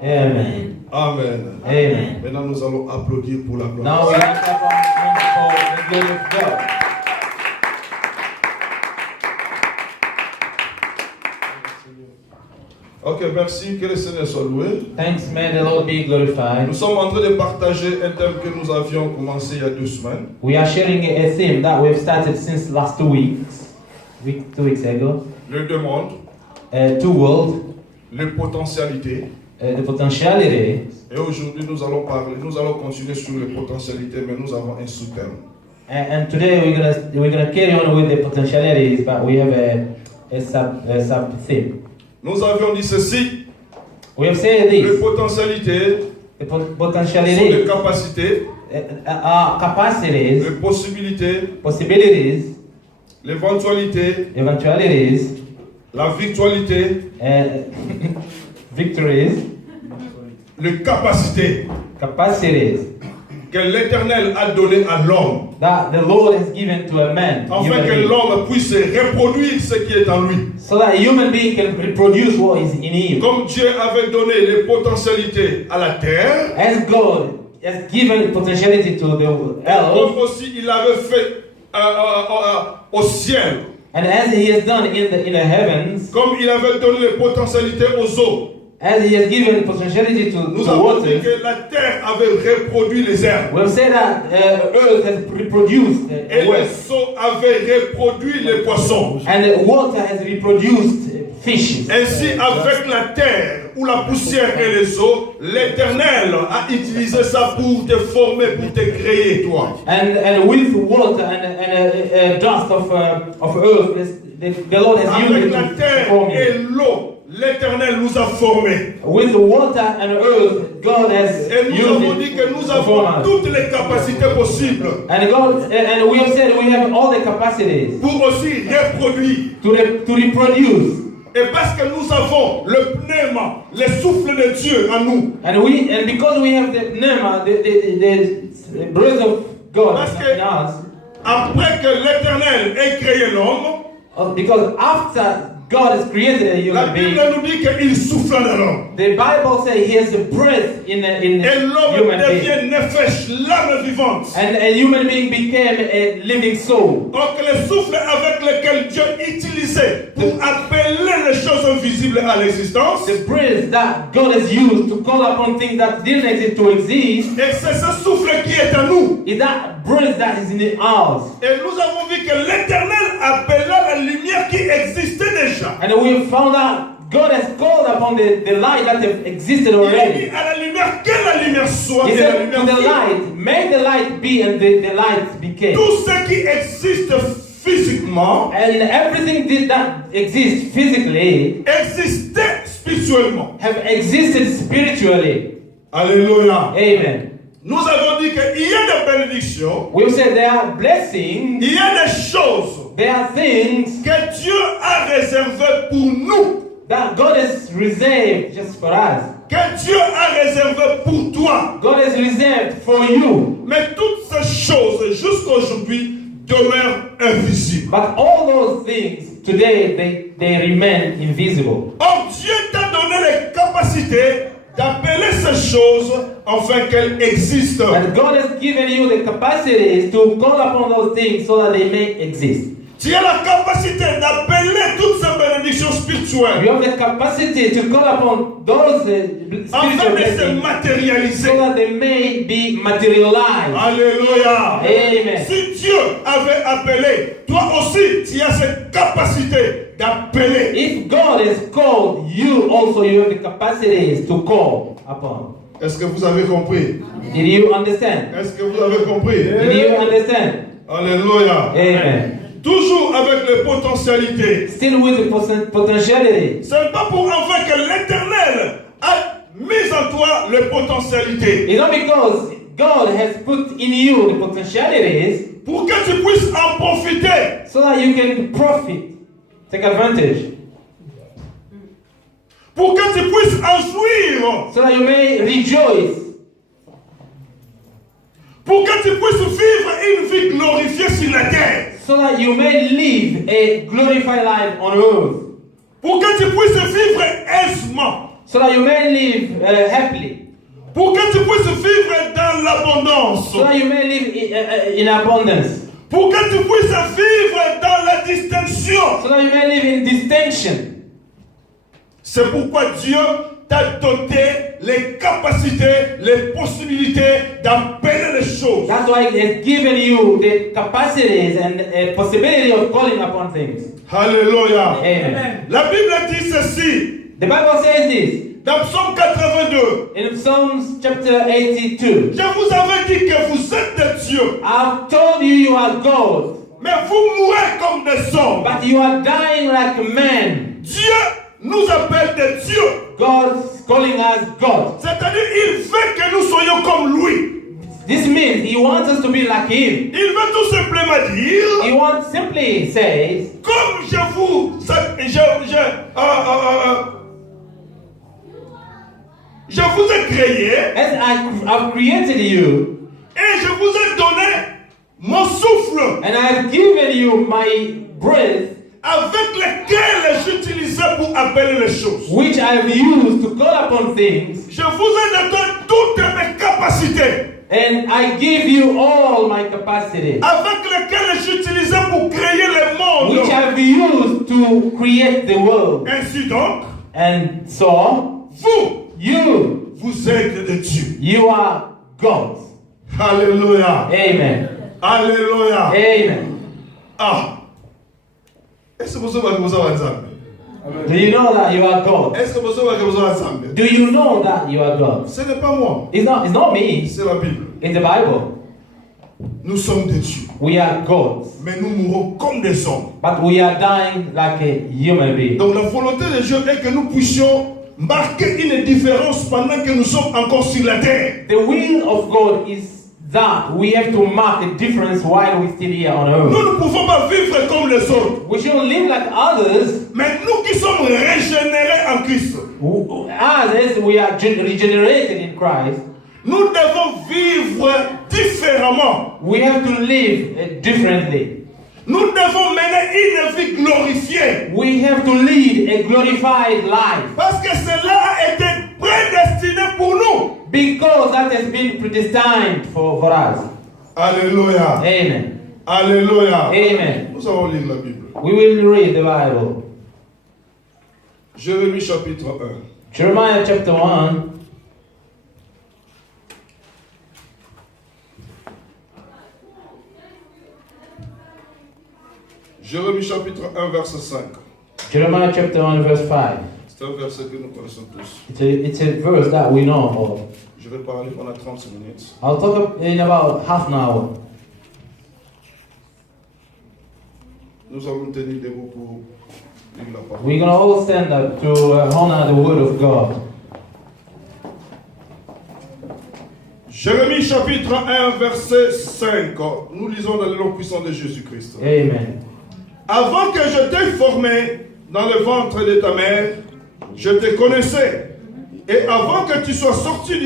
Amen. Amen. Amen. Maintenant, nous allons applaudir pour la gloire. Now we lift up our hands for the glory of God. Ok, merci. Que le Seigneur soit loué. Thanks, may the Lord be glorified. Nous sommes en train de partager un thème que nous avions commencé il y a 2 semaines. We are sharing a theme that we've started since last 2 weeks. 2 weeks ago. Les 2 mondes, 2 world, les potentialités. the potentiality. Et aujourd'hui, nous allons continuer sur les potentialités, mais nous avons un sous-thème. And today we're gonna carry on with the potentialities, but we have a sub theme. Nous avions dit ceci. We have said Les this. potentialités The sont potentialities des capacités, are capacities, les possibilités, possibilities, l'éventualité, eventualities, la victualité, victories, les capacités capacities que l'Éternel a données à l'homme, that the Lord has given to a man, afin human que being, l'homme puisse reproduire ce qui est en lui. so that a human being can reproduce what is in him. Comme Dieu avait donné les potentialités à la terre, As God has given potentiality to the comme earth, aussi il avait fait au ciel, and as He has done in the heavens, comme il avait donné les potentialités aux eaux. as He has given potentiality to Nous the avons dit waters, que la terre avait reproduit les herbes we'll say that earth has reproduced et les wealth, eaux avaient reproduit les poissons. and the water has reproduced fishes. Ainsi, avec la terre ou la poussière et les eaux, l'Éternel a utilisé ça pour te former, pour te créer, toi. And with water and dust of earth, the Lord has used Avec it la to terre form et you. l'eau, l'Éternel nous a formés. With water and earth, God has Et nous used avons it dit que nous to avons form us. toutes les capacités possibles And we have said we have all the capacities pour aussi reproduire. to reproduce. Et parce que nous avons le pneuma, le souffle de Dieu en nous. And because we have the pneuma, the breath of God Parce que in us, après que l'Éternel ait créé l'homme, because after God has created a la human Bible being, nous dit qu'il souffle dans l'homme. the Bible says He has the breath in Et l'homme human being. devient nefesh, l'âme vivante. And a human being became a living soul. Donc le souffle avec lequel Dieu utilisait pour appeler les choses invisibles à l'existence. The breath that God has used to call upon things that didn't exist to exist Et c'est ce souffle qui est en nous. is that breath that is in ours. Et nous avons vu que l'Éternel appela la lumière qui existait déjà. And we found out God has called upon the light that existed Il a dit already. à la lumière que la lumière soit. He Et la said to lumière the fut. light, make the light be, and the light became. Tout ce qui existe physiquement And everything that exists physically existait spirituellement. have existed spiritually. Alléluia. Amen. Nous avons dit qu'il y a des bénédictions, We said there are blessings, il y a des choses there are things que Dieu a réservées pour nous, that God has reserved just for us. que Dieu a réservées pour toi. God has reserved for you. Mais toutes ces choses, jusqu'à aujourd'hui, demeurent invisibles. But all those things today they remain invisible. Or, Dieu t'a donné les capacités d'appeler ces choses afin qu'elles existent. And God has given you the capacities to call upon those things so that they may exist. Tu as la capacité d'appeler toutes ces bénédictions spirituelles You have the capacity to call upon those afin spiritual de se blessings matérialiser. so that they may be materialized. Alléluia. Amen. Si Dieu avait appelé, toi aussi, tu as cette capacité d'appeler. If God has called, you also you have the capacities to call upon. Est-ce que vous avez compris? Did you understand? Est-ce que vous avez compris? Did you understand? Alléluia. Amen. Toujours avec les potentialités. Still with the potentiality. Ce n'est pas pour enfin que l'Éternel a mis en toi les potentialités. It's not because God has put in you the potentialities Pour que tu puisses en profiter. so that you can profit, take advantage, Pour que tu puisses en jouir. so that you may rejoice, Pour que tu puisses vivre une vie glorifiée sur la terre. so that you may live a glorified life on earth, Pour que tu puisses vivre aisément so that you may live happily, pour que tu puisses vivre dans l'abondance, so that you may live in abundance, pour que tu puisses vivre dans la distinction. so that you may live in distinction. C'est pourquoi Dieu t'a doté les capacités, les possibilités d'appeler les choses. That's why He has given you the capacities and possibility of calling upon things. Alléluia. Amen. La Bible dit ceci, The Bible says this dans Psaume 82. in Psalms chapter 82. Je vous avais dit que vous êtes des dieux, I've told you you are God, mais vous mourrez comme des hommes. but you are dying like men. Dieu nous appelle des dieux. God's calling us God. C'est-à-dire, il veut que nous soyons comme lui. This means He wants us to be like Him. Il veut tout simplement dire, He wants simply says, comme je vous ai créé as I've created you, et je vous ai donné mon souffle and I have given you my breath, avec lequel j'utilisais pour appeler les choses. which I have used to call upon things, Je vous ai donné toutes mes capacités and I give you all my capacity, avec lesquelles j'utilisais pour créer le monde. which I have used to create the world. Ainsi donc, And so, vous êtes des dieux. you are gods. Alléluia. Amen. Alléluia. Amen. Ah. Est-ce que vous savez que vous avez ensemble? Do you know that you are God? Est-ce que vous savez que vous avez ensemble? Do you know that you are God? Ce n'est pas moi, It's not me. c'est la Bible. It's the Bible. Nous sommes des dieux, We are gods. mais nous mourons comme des hommes. But we are dying like a human being. Donc la volonté de Dieu est que nous puissions marquer une différence pendant que nous sommes encore sur la terre. The will of God is that we have to mark a difference while we're still here on Nous earth. ne pouvons pas vivre comme les autres. We shouldn't live like others. Mais nous qui sommes régénérés en Christ, As we are regenerated in Christ, nous devons vivre différemment. we have to live differently. Nous devons mener une vie glorifiée. We have to lead a glorified life. Parce que cela a été prédestiné pour nous. Because that has been predestined for us. Alléluia. Amen. Alléluia. Amen. Nous allons lire la Bible. We will read the Bible. Jérémie chapitre 1. Jeremiah chapter 1. Jérémie chapitre 1 verset 5. Jeremiah chapter 1 verse 5. C'est un verset que nous connaissons tous. It's a verse that we know of. Je vais parler pendant 30 minutes. I'll talk in about half an hour. Nous allons tenir debout pour lire la parole. We're going to all stand up to honor the word of God. Jérémie chapitre 1 verset 5. Nous lisons dans le nom puissant de Jésus-Christ. Amen. Avant que je t'ai formé dans le ventre de ta mère, je te connaissais. Et avant que tu sois sorti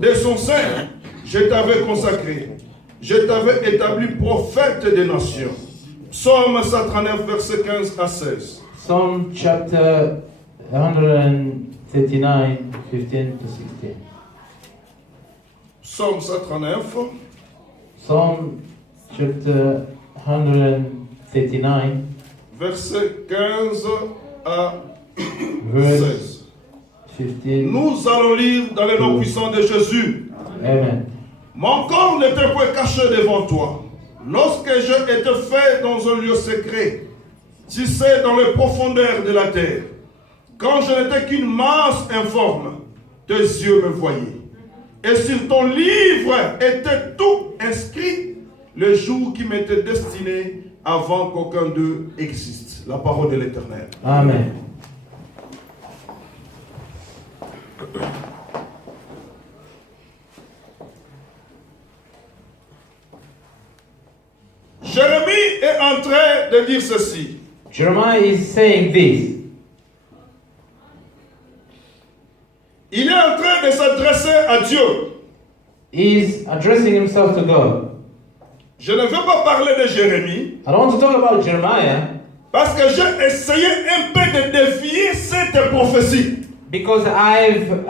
de son sein, je t'avais consacré. Je t'avais établi prophète des nations. Psaume 139, verset 15 à 16. Psalm chapter 139, 15 to 16. Psaume 139, Psalm chapter 139, verset 15 à verse 16. 15. Nous allons lire dans le nom puissant de Jésus. Amen. Mon corps n'était point caché devant toi. Lorsque je été fait dans un lieu secret, tu sais, dans les profondeurs de la terre, quand je n'étais qu'une masse informe, tes yeux me voyaient. Et sur ton livre était tout inscrit, le jour qui m'était destiné avant qu'aucun d'eux existe. La parole de l'Éternel. Amen. Jérémie est en train de dire ceci. Jeremiah is saying this. Il est en train de s'adresser à Dieu. He's addressing himself to God. Je ne veux pas parler de Jérémie I don't want to talk about Jeremiah parce que j'ai essayé un peu de dévier cette prophétie. Because I've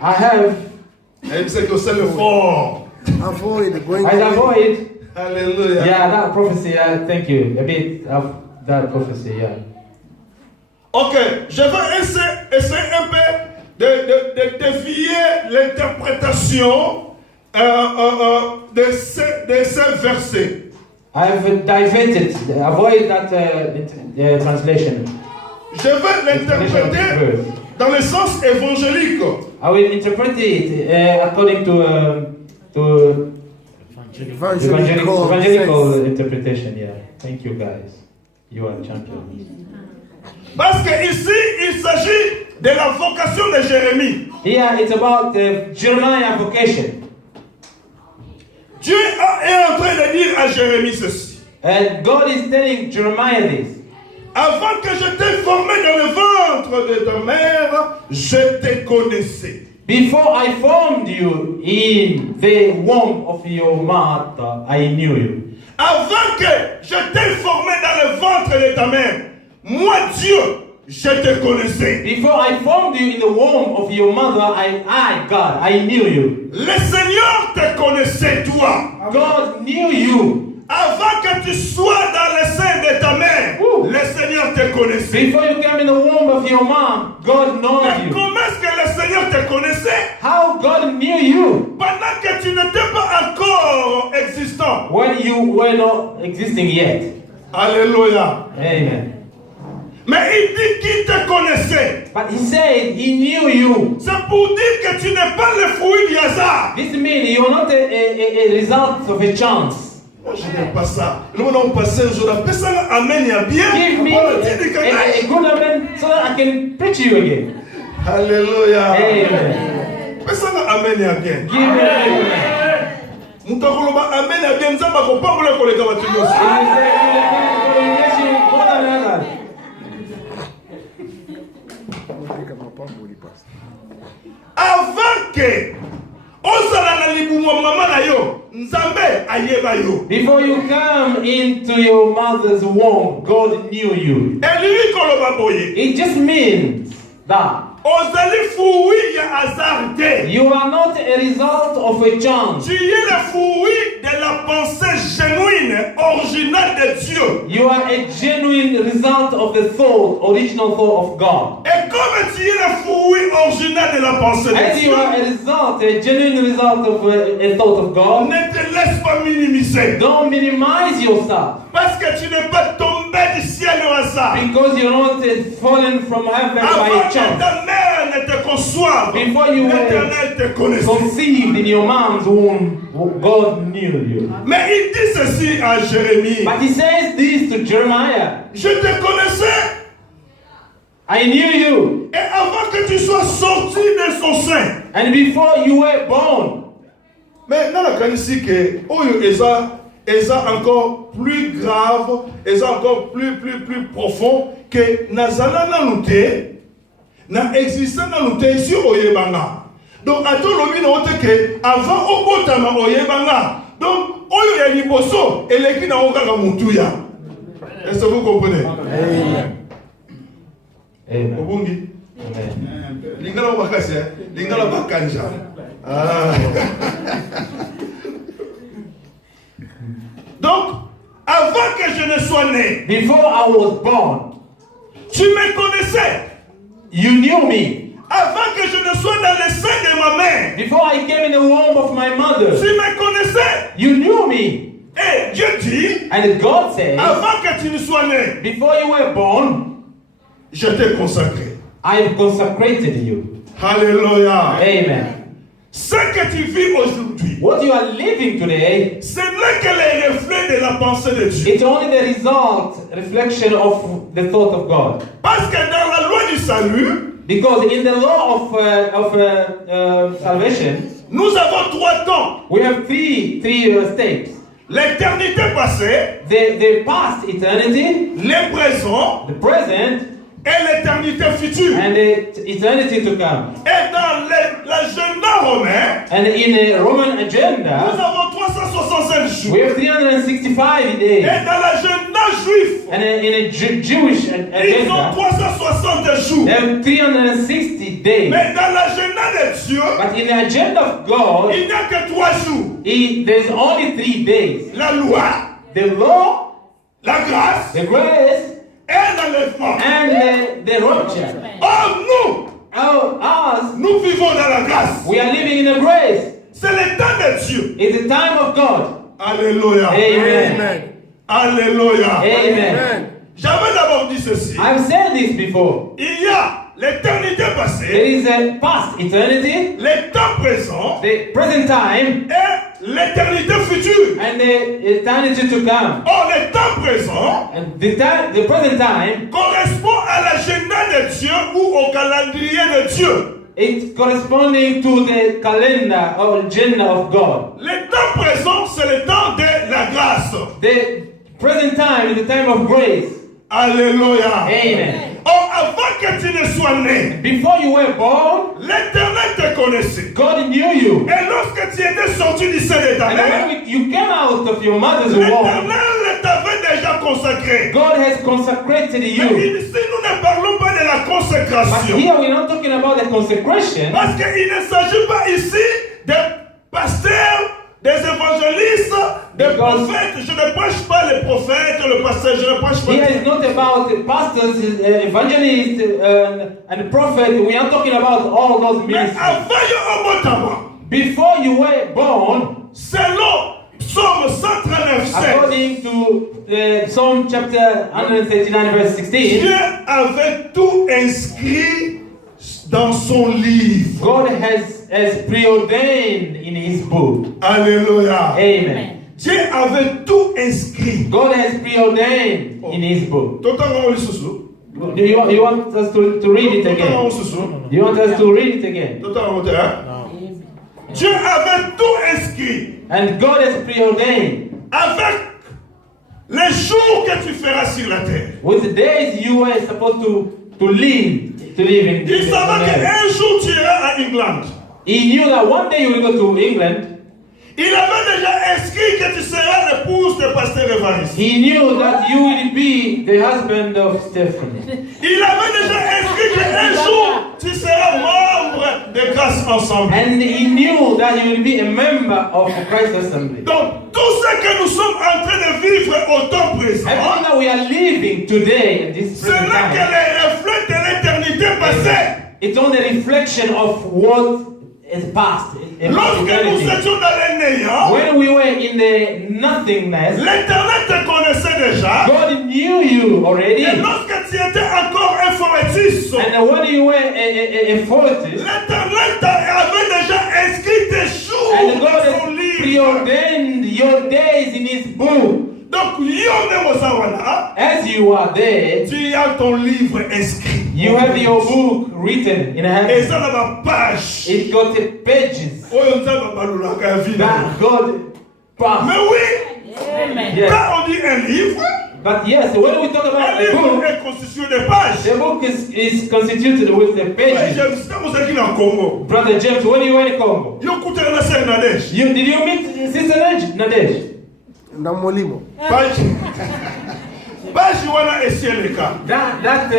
I have Et c'est que c'est le fort. Avoid going I away. avoid. Alléluia. Yeah, that prophecy. Thank you. A bit of that prophecy. Yeah. Ok, je vais essayer un peu de dévier l'interprétation de ces versets. I've diverted. Avoid that translation. Je vais l'interpréter dans le sens évangélique. I will interpret it according to evangelical sense. interpretation. Yeah. Thank you, guys. You are champions. Parce que ici, il s'agit de la vocation de Jérémie. Here it's about the Jeremiah vocation. Dieu est en train de dire à Jérémie ceci. And God is telling Jeremiah this. Avant que je t'ai formé dans le ventre de ta mère, je te connaissais. Before I formed you in the womb of your mother, I knew you. Avant que je t'ai formé dans le ventre de ta mère, moi Dieu, je te connaissais. Before I formed you in the womb of your mother, I God, I knew you. Le Seigneur te connaissait toi. God knew you. Avant que tu sois dans le sein de ta mère, le Seigneur te connaissait. Before you came in the womb of your mom, God knows Mais you. comment est-ce que le Seigneur te connaissait? How God knew you Pendant que tu n'étais pas encore existant. when you were not existing yet. Alléluia. Amen. Mais il dit qu'il te connaissait. But he said he knew you. C'est pour dire que tu n'es pas le fruit du hasard. This means you are not a result of a chance. Moi, je n'aime pas ça. Nous allons passer un jour. Après ça, amen, il y a bien. Give me a good amen so that I can preach you again. Alléluia. Amen. Après ça, amen, il y a bien. Give me a amen. Mukakoloba amen, il y a bien. Nzamba ko pa bula ko le ka batu nyonso. Avant que ozala na libumu mama na yo, Nzambe ayeba yo. Before you come into your mother's womb, God knew you. Elili koloba boye. It just means that Ozali fruit ya hasard te. you are not a result of a chance. Tu es le fruit de la pensée genuine, originale de Dieu. You are a genuine result of the thought, original thought of God. Et comme tu es le fruit original de la pensée de As you Dieu, are a result, a genuine result of a thought of God, ne te laisse pas minimiser. don't minimize yourself. Parce que tu n'es pas tombé du ciel au hasard. Because you're not fallen from heaven by Avant a que chance. ta mère ne te conçoive, Before you were l'Éternel te connaissait. conceived in your mom's womb, God knew you. Mais il dit ceci à Jérémie. But he says this to Jeremiah. Je te connaissais. I knew you. Et avant que tu sois sorti de son sein. And before you were born. Mais dans la canisse que oyo eza encore plus grave, eza encore plus profond que nazala nanu te, na existe nanu te si oyebanga. Donc atolobi na ote que avant obotama oyebanga. Donc oyo ya liboso eleki na okaka mutuya. Est-ce que vous comprenez? Amen. Amen. Obungi. Amen. Lingala bakasi, lingala bakanja. Ah. Donc, avant que je ne sois né, Before I was born, tu me connaissais. you knew me. Avant que je ne sois dans le sein de ma mère, Before I came in the womb of my mother, tu me connaissais. you knew me. Et Dieu dit, And God says, avant que tu ne sois né, before you were born, je t'ai consacré. I have consecrated you. Alléluia. Amen. Ce que tu vis aujourd'hui, What you are living today, ce n'est que les reflets de la pensée de Dieu. it's only the result, reflection of the thought of God. Parce que dans la loi du salut, Because in the law of salvation, nous avons 3 temps. we have three states. L'éternité passée, The past eternity, le présent the present, et l'éternité future. and the eternity to come. Et dans l'agenda romain, And in the Roman nous agenda, avons 365 jours. we have 365 days. Et dans l'agenda juif, And in a Jewish ils ont agenda, 360 jours. they have 360 days. Mais dans l'agenda de Dieu, But in the agenda of God, il n'y a que 3 jours. there's only 3 days. La loi, The law, la grâce the grace, et l'enlèvement. and the rapture. Or nous, Us, nous vivons dans la grâce. we are living in the grace. C'est le temps de Dieu. It's the time of God. Alléluia. Amen. Alléluia. Amen. J'avais d'abord dit ceci. I've said this before. Il y a l'éternité There passée, is a past eternity, le temps présent the present time, et l'éternité future. and the eternity to come. Or, le temps présent And the present time, correspond à l'agenda de Dieu ou au calendrier de Dieu. it's corresponding to the calendar or agenda of God. Le temps présent, c'est le temps de la grâce. The present time is the time of grace. Alléluia. Amen. Or, avant que tu ne sois né, Before you were born, l'Éternel te connaissait. God knew you. Et lorsque tu étais sorti du sein de ta And mère, when you came out of your mother's womb, l'Éternel t'avait déjà consacré. God has consecrated Mais you. ici, nous ne parlons pas de la But consécration. here we're not talking about the consecration. Parce qu'il ne s'agit pas ici des pasteurs, des évangélistes, des prophètes. Je ne prêche pas les prophètes, le pasteur, je ne prêche pas. Here is not about the pastors, evangelists, and prophets. We are talking about all those Mais ministries. avant, Before you were born, selon Psaume 139, 16, according to Psalm chapter 139, verse 16, Dieu avait tout inscrit dans son livre. God has preordained in His book. Alléluia. Amen. Dieu avait tout inscrit. God has preordained in His book. Totalement lisusu. Do you want us to read it Totalement again? lisusu. Do you want us to read it again? Totalement, hein? Dieu avait tout inscrit And God has preordained avec les jours que tu feras sur la terre. with the days you were supposed to live in. Il savait on earth. qu'un jour tu iras à England. He knew that one day you will go to England. Il avait déjà inscrit que tu seras l'épouse de pasteur Évariste. He knew that you will be the husband of Stephanie. Il avait déjà inscrit qu'un jour tu seras membre de Grâce Ensemble. And he knew that you will be a member of Christ Assembly. Donc tout ce que nous sommes en train de vivre au temps présent, Everything that we are living today in this ce present n'est que time, les reflets de l'éternité passée. it's only a reflection of what is past. in Lorsque nous eternity. étions dans les néants, When we were in the nothingness, l'Éternel te connaissait déjà. God knew you already. Et lorsque tu étais encore un forêtiste, And when you were a forest, l'Éternel avait déjà inscrit tes jours and God dans has son livre. preordained your days in His book. Donc, Yom Mosawana, As you are there, tu as ton livre inscrit. you have your book written in Et heaven. ça dans ma page. It got the pages Oyo nzambe abalulaka ya vie. that God passed. Mais oui, Yes. quand on dit un livre, But yes, when we talk un about the livre book, est constitué de pages. the book is constituted with the Ouais, pages. j'aime ça, vous êtes en Congo. Brother James, when you were in Congo, Yo kutana na sasa Nadesh. did you meet Sister Nadesh? na molimo Page. Page wana esieleka. That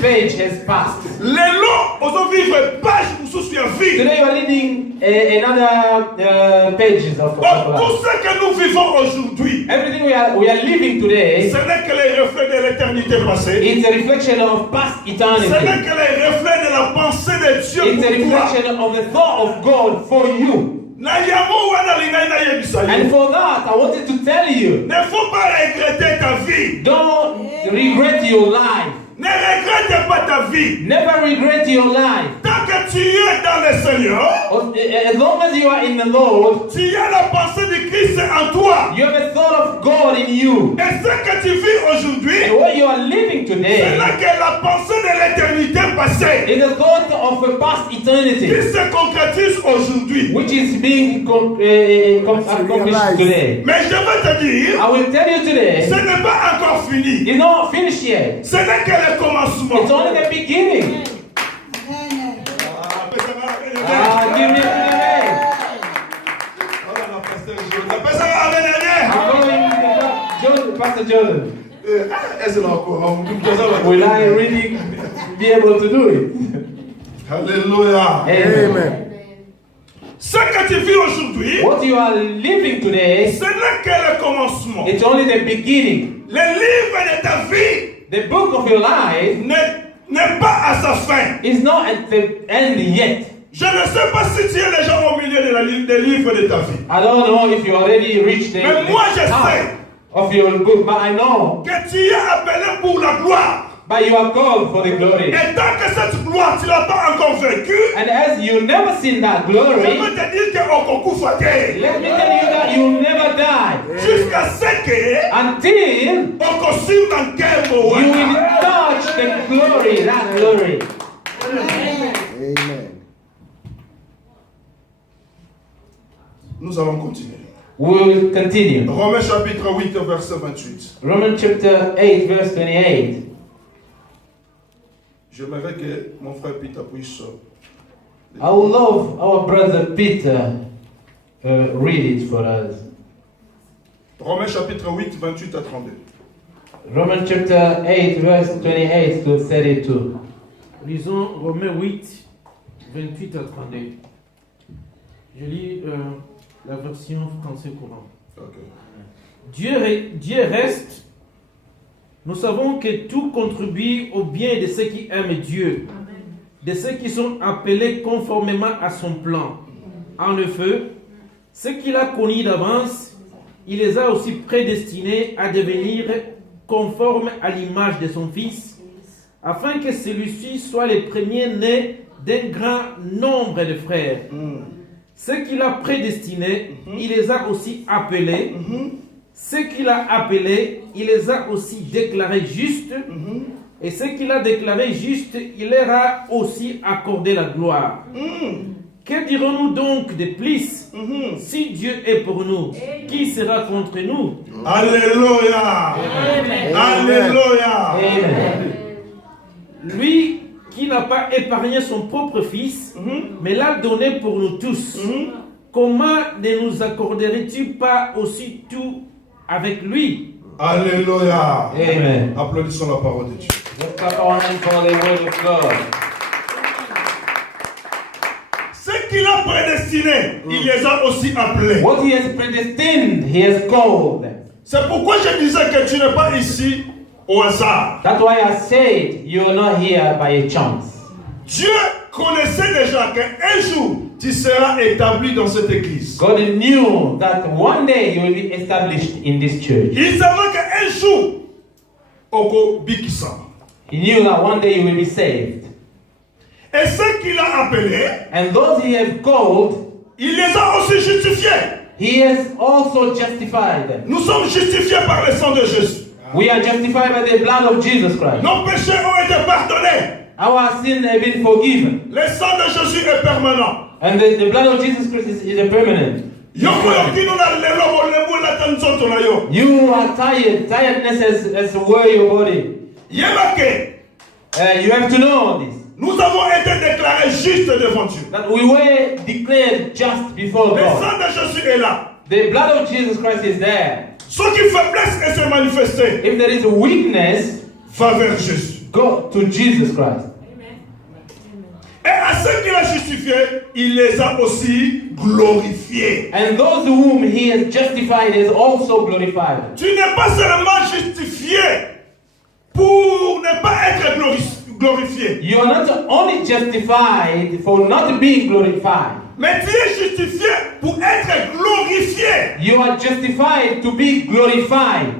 page has passed. Lelo ozo vivre page mususu ya vie. Today you are reading another pages of Tout life. ce que nous vivons aujourd'hui, Everything we are living today, ce n'est que les reflets de l'éternité passée. it's a reflection of past Ce n'est eternity. que les reflets de la pensée de Dieu It's a pour toi. reflection of the thought of God for you. Na yango wana lingai na yebisa And yo. for that, I wanted to tell you, Ne faut pas regretter ta vie. don't regret your life. Ne regrette pas ta vie. Never regret your life. Tant que tu es dans le Seigneur, As long as you are in the Lord, tu as la pensée de Christ en toi. you have a thought of God in you. Et ce que tu vis aujourd'hui, And what you are living c'est today là que la pensée de l'éternité passée is a thought of a past eternity, qui se concrétise aujourd'hui. which is being accomplished today. Mais je vais te dire, I will tell you today, ce n'est pas encore fini. it's not finished yet. Ce n'est que le commencement. It's only the beginning. Give me the name. I'm following Pastor Jordan. Est-ce que encore? Will I really be able to do it? Alléluia. Amen. Ce que tu vis aujourd'hui, What you are living today, ce n'est que le commencement. it's only the beginning. Le livre de ta vie The book of your life n'est pas à sa fin. is not at the end yet. Je ne sais pas si tu es déjà au milieu des livres de ta vie. I don't know if you already reached the Mais moi, je top sais of your book, but I know. que tu es appelé pour la gloire. But you are called for the glory. Et tant que cette gloire, tu ne l'as pas encore vécue, And as you never seen that je glory, peux te dire qu'au concours fatigué, let me tell you that you never die jusqu'à ce que until au costume dans quel mot you will touch the glory, that glory. Amen. Nous allons continuer. We will continue. Romains chapitre 8, verset 28. Romans chapter 8, verse 28. J'aimerais que mon frère Peter puisse. I would love our brother Peter read it for us. Romains chapitre 8, 28 à 32. Romans chapter 8, verse 28 to 32. Lisons Romains 8, 28 à 32. Je lis la version français courant. Okay. Dieu reste. Nous savons que tout contribue au bien de ceux qui aiment Dieu, de ceux qui sont appelés conformément à son plan. En effet, ceux qu'il a connus d'avance, il les a aussi prédestinés à devenir conformes à l'image de son Fils, afin que celui-ci soit le premier-né d'un grand nombre de frères. Ceux qu'il a prédestinés, il les a aussi appelés. Ceux qu'il a appelés, il les a aussi déclarés justes. Et ceux qu'il a déclarés justes, il leur a aussi accordé la gloire. Que dirons-nous donc de plus? Si Dieu est pour nous, qui sera contre nous? Alléluia. Alléluia. Amen. Lui qui n'a pas épargné son propre Fils, mais l'a donné pour nous tous. Comment ne nous accorderais-tu pas aussi tout avec lui? Alléluia. Amen. Applaudissons la parole de Dieu. Let's clap our hands for the word of God. Ceux qu'il a prédestinés, il les a aussi appelés. What he has predestined, he has called them. C'est pourquoi je disais que tu n'es pas ici au hasard. That's why I said you are not here by a chance. Dieu connaissait déjà qu'un jour tu seras établi dans cette église. God knew that one day you will be established in this church. Il savait qu'un jour, Oko Bikisa. He knew that one day you will be saved. Et ceux qu'il a appelés, And those he has called, il les a aussi justifiés. he has also justified them. Nous sommes justifiés par le sang de Jésus. We are justified by the blood of Jesus Christ. Nos péchés ont été pardonnés. Our sins have been forgiven. Le sang de Jésus est permanent. And the blood of Jesus Christ is a permanent. You are tired. Tiredness has wear your body. You have to know this. Nous avons été déclarés justes devant Dieu. That we were declared just before Le God. sang de Jésus est là. The blood of Jesus Christ is there. Ce qui faiblesse et se manifester, If there is a weakness, va vers Jésus. go to Jesus Christ. Et à ceux qu'il a justifiés, il les a aussi glorifiés. And those whom he has justified is also glorified. Tu n'es pas seulement justifié pour ne pas être glorifié. You are not only justified for not being glorified. Mais tu es justifié pour être glorifié. You are justified to be glorified.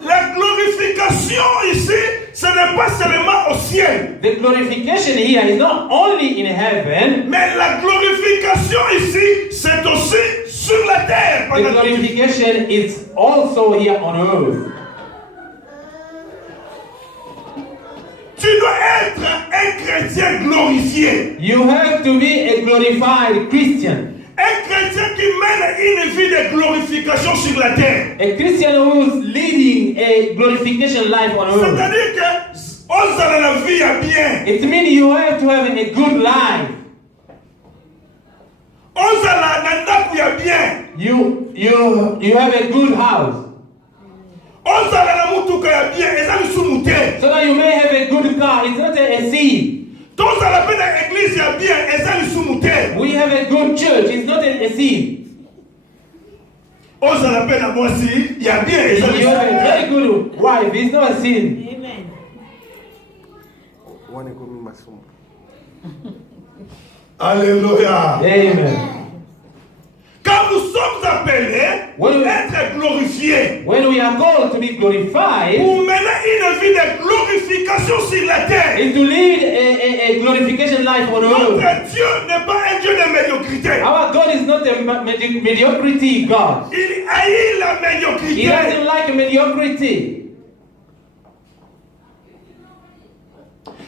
La glorification ici, ce n'est pas seulement au ciel. The glorification here is not only in heaven. Mais la glorification ici, c'est aussi sur la terre. The glorification is also here on earth. Tu dois être un chrétien glorifié. You have to be a glorified Christian. Un chrétien qui mène une vie de glorification sur la terre. A Christian who's leading a glorification life on earth. C'est-à-dire que on la vie à bien. It means you have to have a good life. On la nanda bien. You have a good house. So that you may have a good car. It's not a seed. We have a good church. It's not a seed. You have a very good wife. It's not a sin. Alléluia. Amen. Quand nous sommes appelés pour être glorifiés, when we are called to be glorified, pour mener une vie de glorification sur la terre, is to lead a glorification life on notre earth. Dieu n'est pas un Dieu de médiocrité. Our God is not a mediocrity God. Il haït la He médiocrité. doesn't like mediocrity.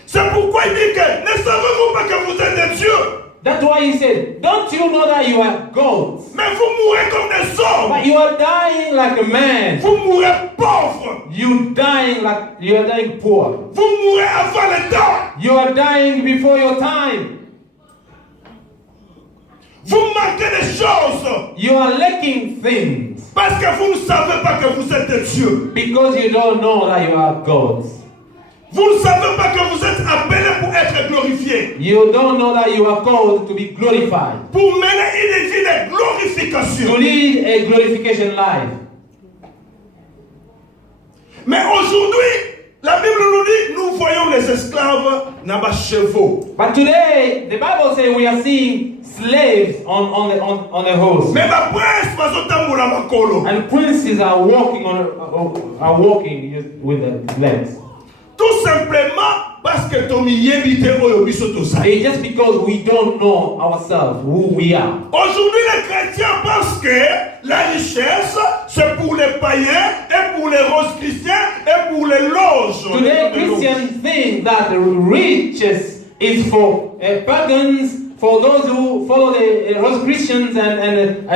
C'est pourquoi il dit que ne savez-vous pas que vous êtes des dieux? That's why he said, don't you know that you are gods? Mais vous mourrez comme des hommes. But you are dying like a man. Vous mourrez pauvres. You are dying poor. Vous mourrez avant le temps. You are dying before your time. Vous manquez des choses. You are lacking things. Parce que vous ne savez pas que vous êtes des dieux. Because you don't know that you are gods. Vous ne savez pas que vous êtes appelés pour être glorifiés. You don't know that you are called to be glorified. Pour mener une vie de To glorification. lead a glorification life. Mais aujourd'hui, la Bible nous dit, nous voyons les esclaves dans les chevaux. But today, the Bible says we are seeing slaves on the horse. Mais ma prince bazotambola makolo. And princes are walking with the legs. Tout simplement parce que Tommy yebite oyo biso tosa. It's just because we don't know ourselves, who we are. Aujourd'hui, les chrétiens pensent que la richesse, c'est pour les païens, et pour les roses chrétiens, et pour les loges. Today, Christians think that the riches is for pagans, for those who follow the Rose Christians and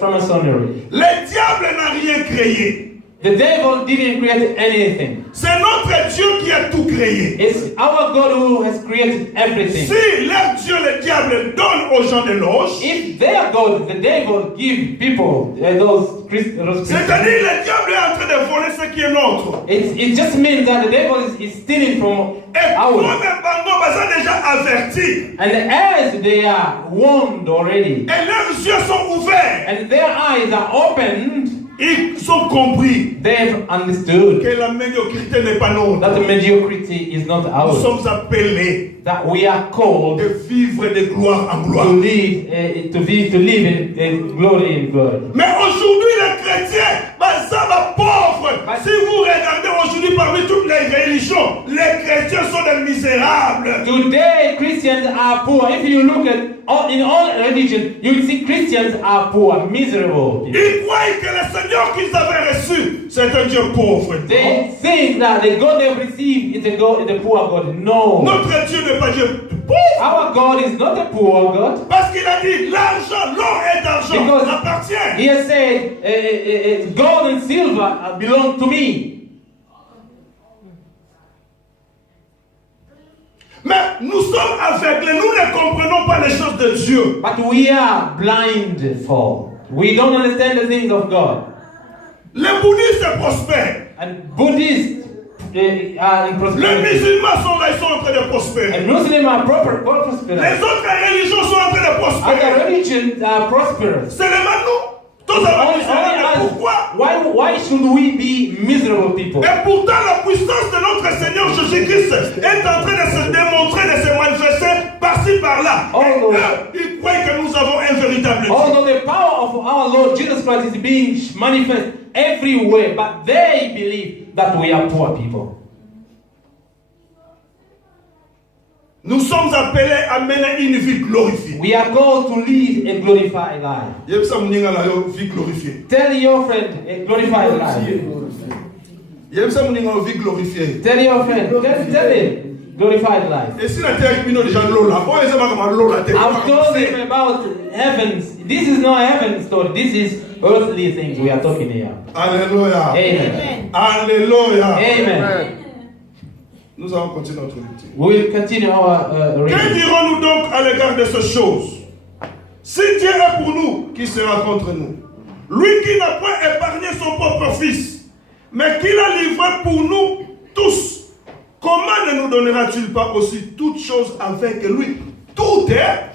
Freemasonry. Le diable n'a rien créé. The devil didn't create anything. C'est notre Dieu qui a tout créé. It's our God who has created everything. Si leur Dieu, le diable, donne aux gens des loges, If their God, the devil, give people those Christians, c'est-à-dire le diable est en train de voler ce qui est nôtre. it just means that the devil is stealing from Et ours. nous-mêmes, Bango, bah, ça déjà averti. And as they are warned already, Et leurs yeux sont ouverts. and their eyes are opened, Ils ont compris they've understood que la médiocrité n'est pas nôtre. that the mediocrity is not Nous ours. sommes appelés That we are called de vivre de gloire en to gloire. live, to live in glory in glory. Mais aujourd'hui, les chrétiens, bah, ça va pauvre. Si vous regardez aujourd'hui parmi toutes les religions, les chrétiens sont des misérables. Today, Christians are poor. If you look at in all religion, you will see Christians are poor, miserable people. Ils croient que le Seigneur qu'ils avaient reçu, c'est un Dieu pauvre. They think that the God they've received is the poor God. No. Notre Dieu n'est pas Dieu pauvre. Our God is not a poor God. Parce qu'il a dit, l'argent, l'or et l'argent Because m'appartiennent. He has said, gold and silver belong to me. Mais nous sommes aveuglés, nous ne comprenons pas les choses de Dieu. But we are blind for. We don't understand the things of God. Les bouddhistes prospèrent. And Buddhists are in Les prosperity. musulmans sont là, ils sont en train de prospérer. And Muslims are prosperous. Les autres religions sont en train de prospérer. Other religions are prosperous. Seulement nous, tous avons misérable. Pourquoi? Why should we be miserable people? Et pourtant, la puissance de notre Seigneur Jésus-Christ est en train de se démontrer, de se manifester par-ci, par-là. Oh, Et Lord. eux, ils croient que nous avons un véritable Dieu. Although the power of our Lord Jesus Christ is being manifest everywhere, but they believe that we are poor people. Nous sommes appelés à mener une vie glorifiée. We are called to lead a glorified life. Yep, ça me dit la vie glorifiée. Tell your friend a glorified life. Yep, ça me dit la vie glorifiée. Tell your friend, tell him, glorified life. Et si la terre qui déjà l'eau là, oh, ils aiment comment l'eau la terre. I've told him about heavens. This is not heaven's story. This is earthly things we are talking here. Alléluia. Amen. Alléluia. Amen. Nous allons continuer notre lecture. We will continue our Que reading. dirons-nous donc à l'égard de ces choses? Si Dieu est pour nous, qui sera contre nous? Lui qui n'a point épargné son propre fils, mais qu'il a livré pour nous tous, comment ne nous donnera-t-il pas aussi toutes choses avec lui? Tout est.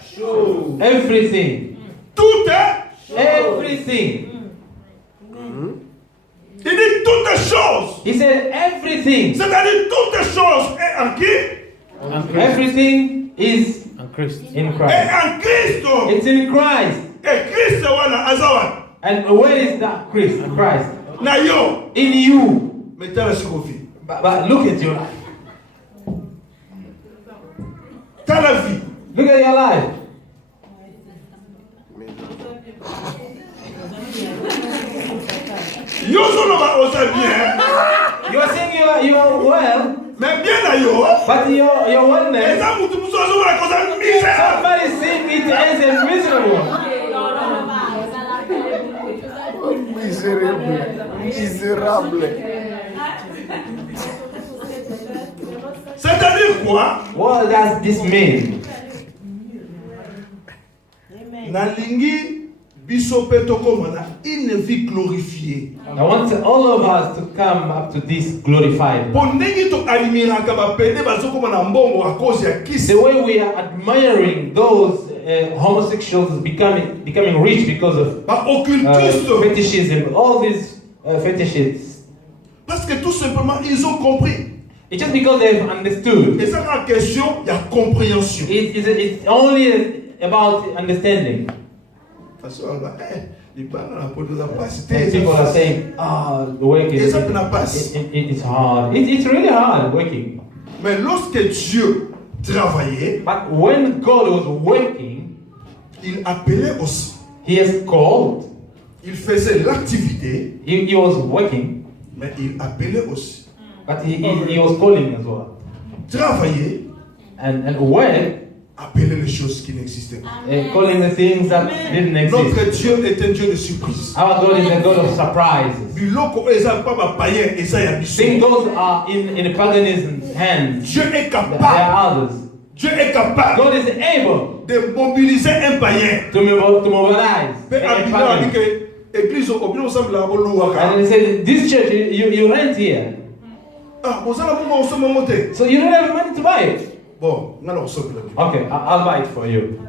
Everything. Tout est. Everything. Il dit toutes les choses. He said everything. C'est-à-dire toutes les choses est en qui? Everything is En Christ. in Et Christ. en Christ. It's in Christ. Et Christ wana azawa. And where is that Christ? Christ. Na yo. In you. Mais t'as la sikofi. But look at your life. T'as la vie. Look at your life. Yo solo ba osa bien. You are saying you are well, Mais bien na yo. but your wellness. Eza mutu muso azo la cosa misère. Somebody seeing it as a miserable. Misérable. C'est-à-dire quoi? What does this mean? Nalingi biso pe tokoma na une vie glorifiée. I want all of us to come up to this glorified. Po ndenge to alimiraka bapede bazokoma na mbongo à cause ya kisi. The way we are admiring those homosexuals becoming rich because of Ba occultiste. fetishism, all these fetishes. Parce que tout simplement ils ont compris. It's just because they've understood. Et ça la question, il y a compréhension. It's only about understanding. Parce que il parle la porte de la And people are saying, the work Et is ça n'a pas. it's hard. It's really hard working. Mais lorsque Dieu travaillait, But when God was working, il appelait aussi. He has called. Il faisait l'activité, He was working, mais il appelait aussi. but he was calling as well. Travailler, And work, appeler les choses qui n'existaient pas. calling the things that didn't exist. Notre Dieu est un Dieu de surprise. Our God is a God of surprises. Biloko eza pas ba païen et ça y a Think those are in paganism's hands. Dieu est There capable. are others. Dieu est capable God is able de mobiliser un païen. to mobilize Mais a Abina dit pagan. que l'église au Bino semble la boluaka. And he said, this church, you rent here. Ah, vous allez vous en monter. So you don't have money to buy it. Bon, alors on se plaît. Okay, I'll buy it for you.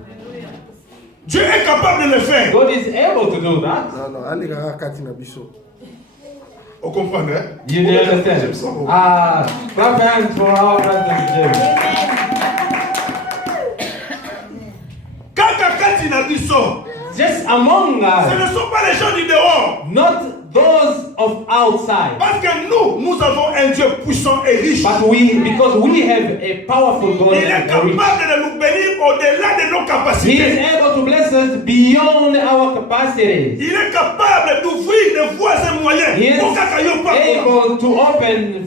Dieu est capable de le faire. God is able to do that. Non, non, allez, kati na biso. On comprend, hein? You do understand? Clap hands for our brother Jim. Kaka kati na biso. Just among Ce us, ne sont pas les gens du dehors. not those of outside, Parce que nous avons un Dieu puissant et riche. but because we have a powerful God. Il est and capable rich. de nous bénir au-delà de nos He is capacités. able to bless us beyond our capacities. Il est capable d'ouvrir des voies et moyens. He is Pour kaka yo pa- able to open